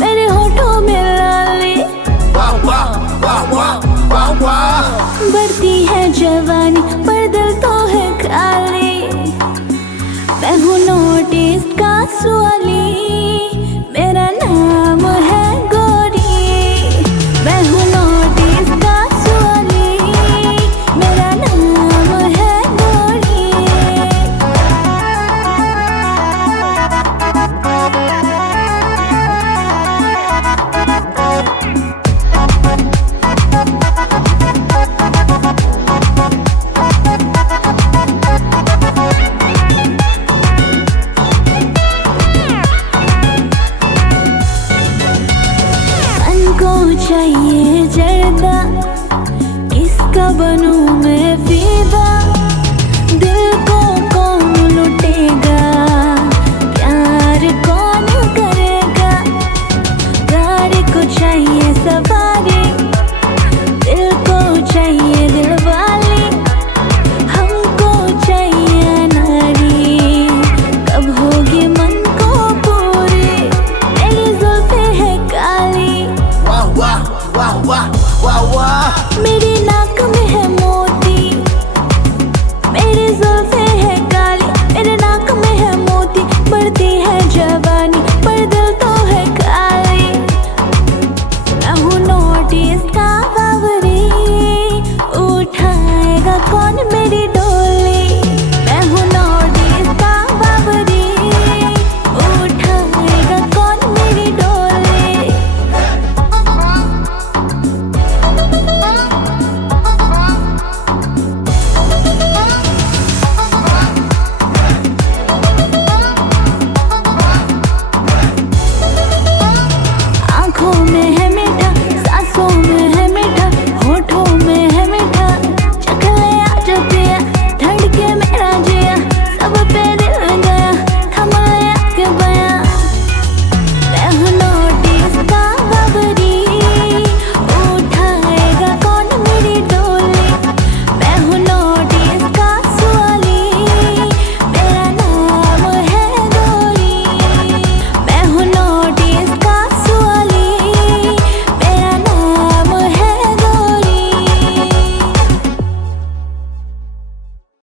मेरे होठों में लाली, बढ़ती है जवानी पर दिल तो है खाली। मैं हूँ नॉर्थ ईस्ट का स्वाली, मेरा नाम है गोरी। मैं हूँ नॉर्थ ईस्ट का स्वाली, मेरा नाम है गोरी। चाहिए जर्दा, किसका बनूं मैं फिदा? दिल को कौन लुटेगा, प्यार कौन करेगा? गाड़ी को चाहिए सवारी, दिल को चाहिए दिल वाली। हमको चाहिए नारी, कब होगी मन को पूरी? मेरी जुल्फें है काली, मेरी नाक में है मोती। मेरी जुल्फें है काली, मेरे नाक में है मोती। बढ़ती है जवानी पर दिल तो है खाली। मैं हूँ नॉर्थ ईस्ट का बावरी, उठाएगा कौन मेरी